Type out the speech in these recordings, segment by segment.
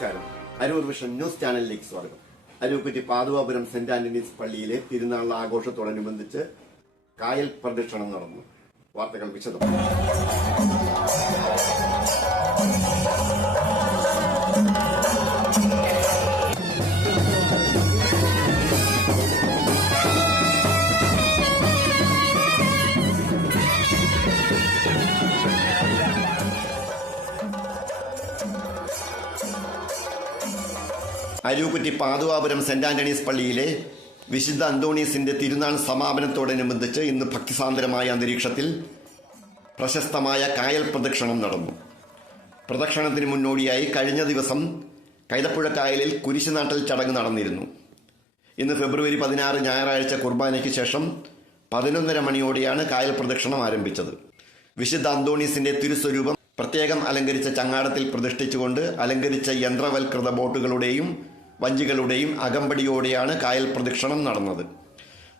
നമസ്കാരം. Aroor vision news ചാനലിലേക്ക് സ്വാഗതം. അരൂക്കുറ്റി പാതുവാപുരം സെന്റ് ആന്റണീസ് പള്ളിയിലെ തിരുനാൾ ആഘോഷത്തോടനുബന്ധിച്ച് കായൽ പ്രദക്ഷിണം നടന്നു. വാർത്തകൾ വിശദമായി. അരൂക്കുറ്റി പാതുവാപുരം സെന്റ് ആന്റണീസ് പള്ളിയിലെ വിശുദ്ധ അന്തോണീസിന്റെ തിരുനാൾ സമാപനത്തോടനുബന്ധിച്ച് ഇന്ന് ഭക്തിസാന്ദ്രമായ അന്തരീക്ഷത്തിൽ പ്രശസ്തമായ കായൽ പ്രദക്ഷിണം നടന്നു. പ്രദക്ഷിണത്തിന് മുന്നോടിയായി കഴിഞ്ഞ ദിവസം കൈതപ്പുഴ കായലിൽ കുരിശുനാട്ടൽ ചടങ്ങ് നടന്നിരുന്നു. ഇന്ന് ഫെബ്രുവരി 16 ഞായറാഴ്ച കുർബാനയ്ക്ക് ശേഷം 11:30 മണിയോടെയാണ് കായൽ പ്രദക്ഷിണം ആരംഭിച്ചത്. വിശുദ്ധ അന്തോണീസിന്റെ തിരുസ്വരൂപം പ്രത്യേകം അലങ്കരിച്ച ചങ്ങാടത്തിൽ പ്രതിഷ്ഠിച്ചുകൊണ്ട് അലങ്കരിച്ച യന്ത്രവൽകൃത ബോട്ടുകളുടെയും വഞ്ചികളുടെയും അകമ്പടിയോടെയാണ് കായൽ പ്രദക്ഷിണം നടന്നത്.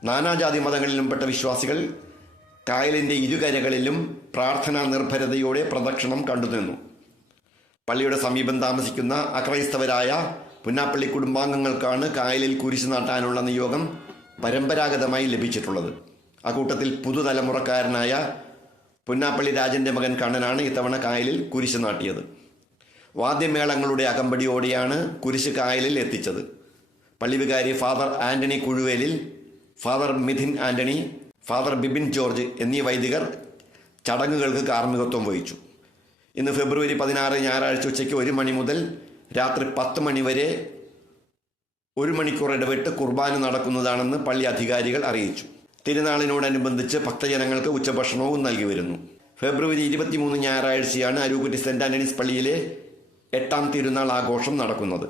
നാനാജാതി മതങ്ങളിലും പെട്ട വിശ്വാസികൾ കായലിന്റെ ഇരുകരകളിലും പ്രാർത്ഥനാ നിർഭരതയോടെ പ്രദക്ഷിണം കണ്ടുനിന്നു. പള്ളിയുടെ സമീപം താമസിക്കുന്ന അക്രൈസ്തവരായ പുന്നാപ്പള്ളി കുടുംബാംഗങ്ങൾക്കാണ് കായലിൽ കുരിശു നാട്ടാനുള്ള നിയോഗം പരമ്പരാഗതമായി ലഭിച്ചിട്ടുള്ളത്. അക്കൂട്ടത്തിൽ പുതുതലമുറക്കാരനായ പുന്നാപ്പള്ളി രാജന്റെ മകൻ കണ്ണനാണ് ഇത്തവണ കായലിൽ കുരിശ് നാട്ടിയത്. വാദ്യമേളങ്ങളുടെ അകമ്പടിയോടെയാണ് കുരിശ് കായലിൽ എത്തിച്ചത്. പള്ളി വികാരി father Antony Kuzhuvelil, father Mithin Antony, father Bibin George എന്നീ വൈദികർ ചടങ്ങുകൾക്ക് കാർമ്മികത്വം വഹിച്ചു. ഇന്ന് ഫെബ്രുവരി 16 ഞായറാഴ്ച ഉച്ചയ്ക്ക് 1 മണി മുതൽ രാത്രി 10 മണി വരെ 1 മണിക്കൂർ ഇടവിട്ട് കുർബാന നടക്കുന്നതാണെന്ന് പള്ളി അധികാരികൾ അറിയിച്ചു. തിരുനാളിനോടനുബന്ധിച്ച് ഭക്തജനങ്ങൾക്ക് ഉച്ചഭക്ഷണവും നൽകി വരുന്നു. ഫെബ്രുവരി 23 ഞായറാഴ്ചയാണ് അരൂക്കുറ്റി സെന്റ് ആന്റണീസ് പള്ളിയിലെ 8ാം തിരുനാൾ ആഘോഷം നടക്കുന്നത്.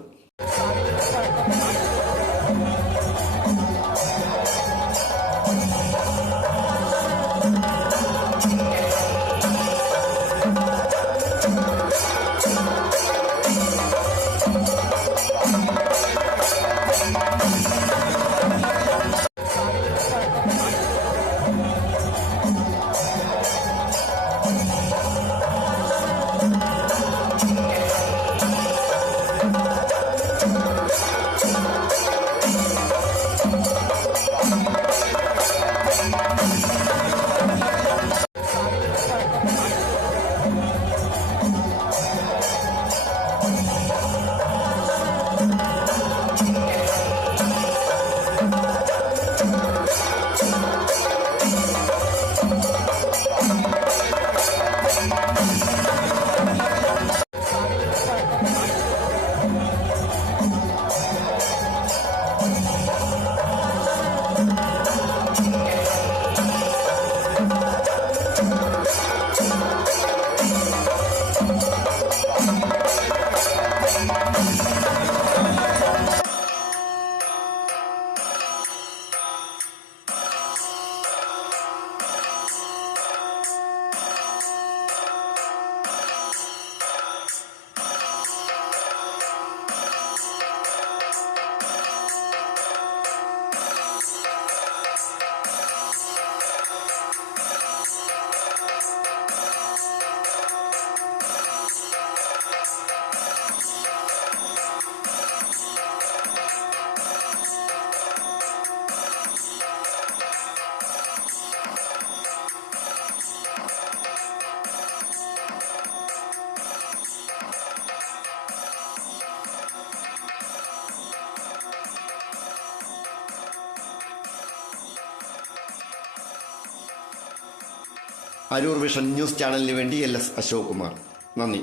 അരൂർ വിഷൻ ന്യൂസ് ചാനലിന് വേണ്ടി LS അശോക് കുമാർ. നന്ദി.